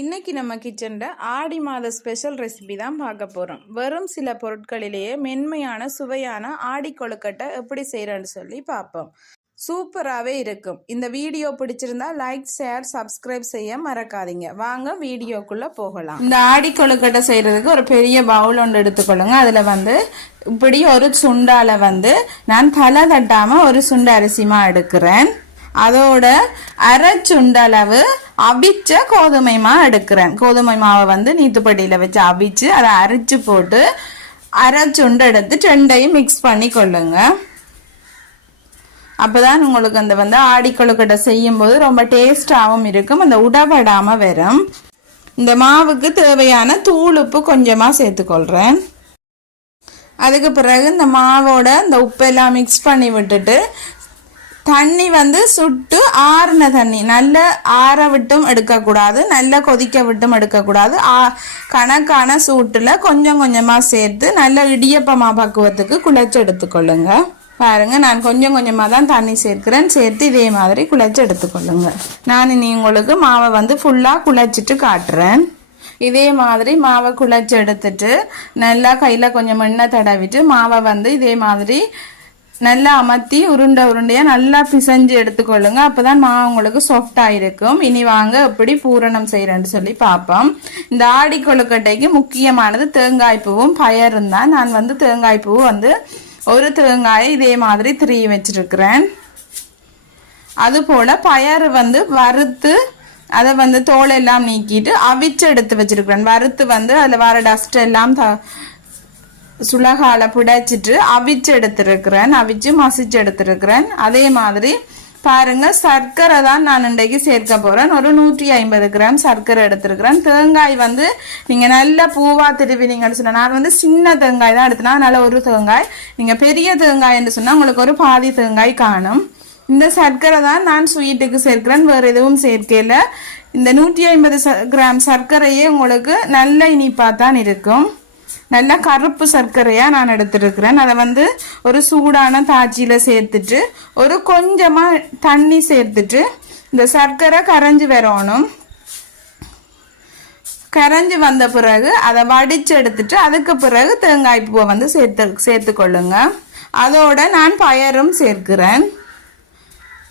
இன்னைக்கு நம்ம கிச்சனில் ஆடி மாத ஸ்பெஷல் ரெசிபி தான் பார்க்க போகிறோம். வெறும் சில பொருட்களிலேயே மென்மையான சுவையான ஆடி கொழுக்கட்டை எப்படி செய்கிறேன்னு சொல்லி பார்ப்போம். சூப்பராகவே இருக்கும். இந்த வீடியோ பிடிச்சிருந்தா லைக், ஷேர், சப்ஸ்கிரைப் செய்ய மறக்காதீங்க. வாங்க வீடியோக்குள்ளே போகலாம். இந்த ஆடி கொழுக்கட்டை செய்கிறதுக்கு ஒரு பெரிய பவுல் ஒன்று எடுத்துக்கொள்ளுங்க. அதில் இப்படி ஒரு சுண்டால நான் தலை தட்டாமல் ஒரு சுண்ட அரிசிமா எடுக்கிறேன். அதோட அரை சுண்டளவு அவிச்ச கோதுமை மாவு எடுக்கிறேன். கோதுமை மாவை நீத்துப்பட்டியில வச்சு அவிச்சு அதை அரைச்சு போட்டு அரை சுண்டு எடுத்து ரெண்டையும் மிக்ஸ் பண்ணி கொள்ளுங்க. அப்பதான் உங்களுக்கு அந்த ஆடி கொழுக்கட்டை செய்யும் போது ரொம்ப டேஸ்டாகவும் இருக்கும், அந்த உடபடாம வரும். இந்த மாவுக்கு தேவையான தூளுப்பு கொஞ்சமா சேர்த்துக்கொள்றேன். அதுக்கு பிறகு இந்த மாவோட இந்த உப்பெல்லாம் மிக்ஸ் பண்ணி விட்டுட்டு தண்ணி சுட்டு ஆறுன தண்ணி, நல்ல ஆற விட்டும் எடுக்கக்கூடாது, நல்ல கொதிக்க விட்டும் எடுக்கக்கூடாது. கணக்கான சூட்டில் கொஞ்சம் கொஞ்சமாக சேர்த்து நல்ல இடியப்பமா பக்குவத்துக்கு குழைச்சி எடுத்துக்கொள்ளுங்க. பாருங்க, நான் கொஞ்சம் கொஞ்சமாக தான் தண்ணி சேர்க்கிறேன். சேர்த்து இதே மாதிரி குழைச்சி எடுத்துக்கொள்ளுங்க. நான் இனி உங்களுக்கு மாவை ஃபுல்லாக குழைச்சிட்டு காட்டுறேன். இதே மாதிரி மாவை குழைச்சி எடுத்துட்டு நல்லா கையில் கொஞ்சம் எண்ணெய் தடவிட்டு மாவை இதே மாதிரி நல்லா அமர்த்தி உருண்டையாக நல்லா பிசைஞ்சு எடுத்துக்கொள்ளுங்க. அப்போதான் மாவு உங்களுக்கு சாஃப்டாக இருக்கும். இனி வாங்க எப்படி பூரணம் செய்கிறேன்னு சொல்லி பார்ப்போம். இந்த ஆடி கொழுக்கட்டைக்கு முக்கியமானது தேங்காய் பூவும் பயரும் தான். நான் தேங்காய் பூ ஒரு தேங்காயை இதே மாதிரி திருவி வச்சிருக்கிறேன். அதுபோல் பயறு வறுத்து அதை தோலெல்லாம் நீக்கிட்டு அவிச்சு எடுத்து வச்சிருக்கிறேன். வறுத்து அதில் வர டஸ்ட் எல்லாம் சுலகால புடைச்சிட்டு அவிச்சு எடுத்துருக்கிறேன், அவிச்சு மசிச்சு எடுத்துருக்கிறேன். அதே மாதிரி பாருங்க, சர்க்கரை தான் நான் இன்றைக்கு சேர்க்க போறேன். ஒரு 150 கிராம் சர்க்கரை எடுத்திருக்கிறேன். தேங்காய் நீங்க நல்ல பூவா திருவினீங்கன்னு சொன்னா, நான் சின்ன தேங்காய் தான் எடுத்தேன், அதனால ஒரு தேங்காய். நீங்க பெரிய தேங்காய் என்று சொன்னா உங்களுக்கு ஒரு பாதி தேங்காய் காணும். இந்த சர்க்கரை தான் நான் ஸ்வீட்டுக்கு சேர்க்கிறேன், வேற எதுவும் சேர்க்கல. இந்த 150 கிராம் சர்க்கரையே உங்களுக்கு நல்ல இனிப்பா தான் இருக்கும். நல்ல கருப்பு சர்க்கரையா நான் எடுத்துருக்கிறேன். அதை ஒரு சூடான தாச்சியில சேர்த்துட்டு ஒரு கொஞ்சமா தண்ணி சேர்த்துட்டு இந்த சர்க்கரை கரைஞ்சி வரணும். கரைஞ்சி வந்த பிறகு அதை வடிச்சு எடுத்துட்டு அதுக்கு பிறகு தேங்காய் பூவை சேர்த்து கொள்ளுங்க. அதோட நான் பயரும் சேர்க்கிறேன்.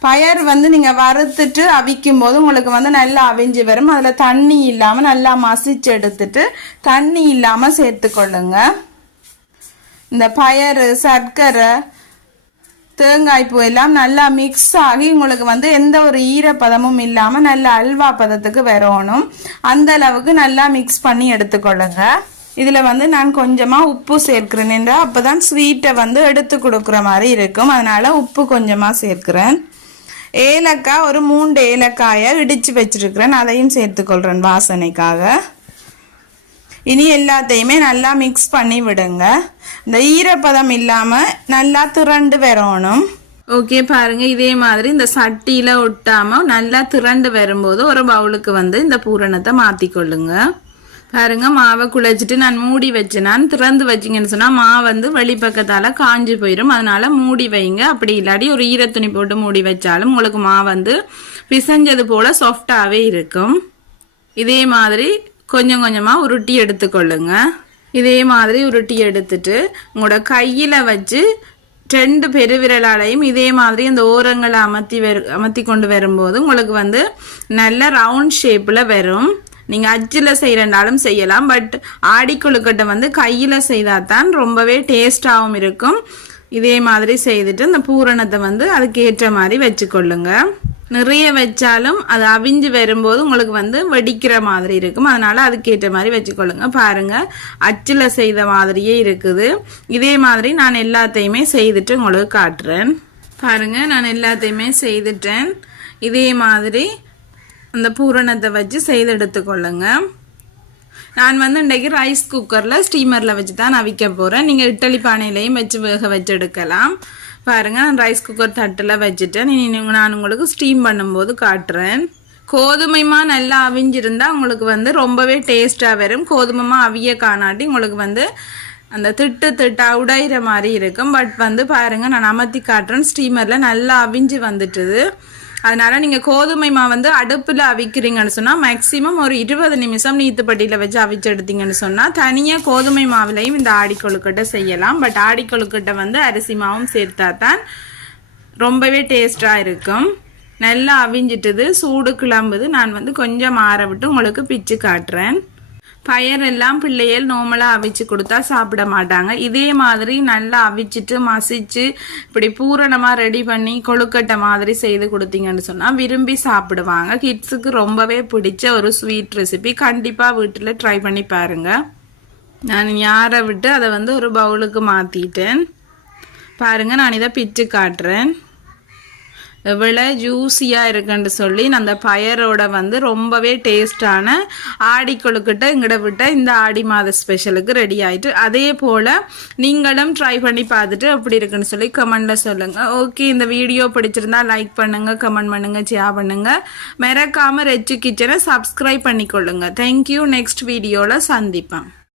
பயர் நீங்க வறுத்துட்டு அவிக்கும் போது உங்களுக்கு நல்லா அவிஞ்சு வரும். அதுல தண்ணி இல்லாம நல்லா மசிச்சு எடுத்துட்டு தண்ணி இல்லாம சேர்த்து கொள்ளுங்க. இந்த பயறு, சர்க்கரை, தேங்காய் பூ எல்லாம் நல்லா மிக்ஸ் ஆகி உங்களுக்கு எந்த ஒரு ஈரப்பதமும் இல்லாம நல்ல அல்வா பதத்துக்கு வரணும். அந்த அளவுக்கு நல்லா மிக்ஸ் பண்ணி எடுத்துக்கொள்ளுங்க. இதுல நான் கொஞ்சமா உப்பு சேர்க்கிறேன். என்றால் அப்பதான் ஸ்வீட்டை எடுத்து கொடுக்குற மாதிரி இருக்கும், அதனால உப்பு கொஞ்சமா சேர்க்கிறேன். ஏலக்காய் ஒரு 3 ஏலக்காயை இடிச்சு வச்சிருக்கிறேன், அதையும் சேர்த்துக்கொள்றேன் வாசனைக்காக. இனி எல்லாத்தையுமே நல்லா மிக்ஸ் பண்ணி விடுங்க. இந்த ஈரப்பதம் இல்லாம நல்லா திரண்டு வரணும். ஓகே, பாருங்க, இதே மாதிரி இந்த சட்டியில ஒட்டாம நல்லா திரண்டு வரும்போது ஒரு பவுலுக்கு இந்த பூரணத்தை மாத்திக்கொள்ளுங்க. பாருங்க, மாவை குழைச்சிட்டு நான் மூடி வச்சேன். நான் திறந்து வச்சிங்கன்னு சொன்னா மாவு வெளிப்பக்கத்தால காஞ்சி போயிடும், அதனால மூடி வைங்க. அப்படி இல்லாட்டி ஒரு ஈரத்துணி போட்டு மூடி வச்சாலும் உங்களுக்கு மாவு பிசைஞ்சது போல சாஃப்டாவே இருக்கும். இதே மாதிரி கொஞ்சம் கொஞ்சமா உருட்டி எடுத்துக்கொள்ளுங்க. இதே மாதிரி உருட்டி எடுத்துட்டு உங்களோட கையில வச்சு 2 பெருவிரலாலையும் இதே மாதிரி இந்த ஓரங்களை அமர்த்தி கொண்டு வரும்போது உங்களுக்கு நல்ல ரவுண்ட் ஷேப்ல வரும். நீங்க அச்சில் செய்யறனாலும் செய்யலாம், பட் ஆடி கொழுக்கட்டை கையில செய்தாதான் ரொம்பவே டேஸ்டாகவும் இருக்கும். இதே மாதிரி செய்துட்டு இந்த பூரணத்தை அதுக்கு ஏற்ற மாதிரி வச்சுக்கொள்ளுங்க. நிறைய வச்சாலும் அது அவிஞ்சு வரும்போது உங்களுக்கு வெடிக்கிற மாதிரி இருக்கும், அதனால அதுக்கு ஏற்ற மாதிரி வச்சுக்கொள்ளுங்க. பாருங்க, அச்சில் செய்த மாதிரியே இருக்குது. இதே மாதிரி நான் எல்லாத்தையுமே செய்துட்டு உங்களுக்கு காட்டுறேன். பாருங்க, நான் எல்லாத்தையுமே செய்துட்டேன். இதே மாதிரி அந்த பூரணத்தை வச்சு செய்து எடுத்துக்கொள்ளுங்க. நான் இன்றைக்கு ரைஸ் குக்கரில் ஸ்டீமரில் வச்சு தான் அவிக்க போகிறேன். நீங்கள் இட்டலி பானையிலையும் வச்சு வேக வச்சு எடுக்கலாம். பாருங்கள், நான் ரைஸ் குக்கர் தட்டில் வச்சுட்டேன். இனி நான் உங்களுக்கு ஸ்டீம் பண்ணும்போது காட்டுறேன். கோதுமைமா நல்லா அவிஞ்சிருந்தா உங்களுக்கு ரொம்பவே டேஸ்ட்டாக வரும். கோதுமைமா அவிய காணாட்டி உங்களுக்கு அந்த திட்டா உடையிற மாதிரி இருக்கும். பட் பாருங்கள், நான் அமர்த்தி காட்டுறேன். ஸ்டீமரில் நல்லா அவிஞ்சு வந்துட்டுது. அதனால நீங்கள் கோதுமை மாவு வந்து அடுப்பில் அவிக்கிறீங்கன்னு சொன்னால் மேக்ஸிமம் ஒரு 20 நிமிஷம் நீத்துப்பட்டியில் வச்சு அவிச்சு எடுத்தீங்கன்னு சொன்னால் தனியாக கோதுமை மாவுலையும் இந்த ஆடி கொழுக்கட்டை செய்யலாம். பட் ஆடி கொழுக்கட்டை வந்து அரிசி மாவும் சேர்த்தா தான் ரொம்பவே டேஸ்டாக இருக்கும். நல்லா அவிஞ்சிட்டது, சூடு கிளம்புது. நான் வந்து கொஞ்சம் ஆற விட்டு உங்களுக்கு பிச்சு காட்டுறேன். பயர் எல்லாம் பிள்ளைகள் நார்மலாக அவிச்சு கொடுத்தா சாப்பிட மாட்டாங்க. இதே மாதிரி நல்லா அவிச்சிட்டு மசிச்சு இப்படி பூரணமாக ரெடி பண்ணி கொழுக்கட்டை மாதிரி செய்து கொடுத்தீங்கன்னு சொன்னால் விரும்பி சாப்பிடுவாங்க. கிட்ஸுக்கு ரொம்பவே பிடிச்ச ஒரு ஸ்வீட் ரெசிபி. கண்டிப்பாக வீட்டில் ட்ரை பண்ணி பாருங்கள். நான் யாரை விட்டு அதை வந்து ஒரு பவுலுக்கு மாற்றிட்டேன். பாருங்கள், நான் இதை பிச்சு காட்டுறேன். எவ்வளோ ஜூஸியாக இருக்குன்னு சொல்லி அந்த பயரோட வந்து ரொம்பவே டேஸ்டான ஆடி கொழுக்கட்டை எங்கட விட்ட இந்த ஆடி மாத ஸ்பெஷலுக்கு ரெடி ஆயிட்டு. அதே போல் நீங்களும் ட்ரை பண்ணி பார்த்துட்டு எப்படி இருக்குன்னு சொல்லி கமெண்டில் சொல்லுங்கள். ஓகே, இந்த வீடியோ பிடிச்சிருந்தா லைக் பண்ணுங்கள், கமெண்ட் பண்ணுங்கள், ஷேர் பண்ணுங்கள். மறக்காமல் ரெச்சு கிச்சனை சப்ஸ்கிரைப் பண்ணிக்கொள்ளுங்கள். தேங்க்யூ. நெக்ஸ்ட் வீடியோவில் சந்திப்பேன்.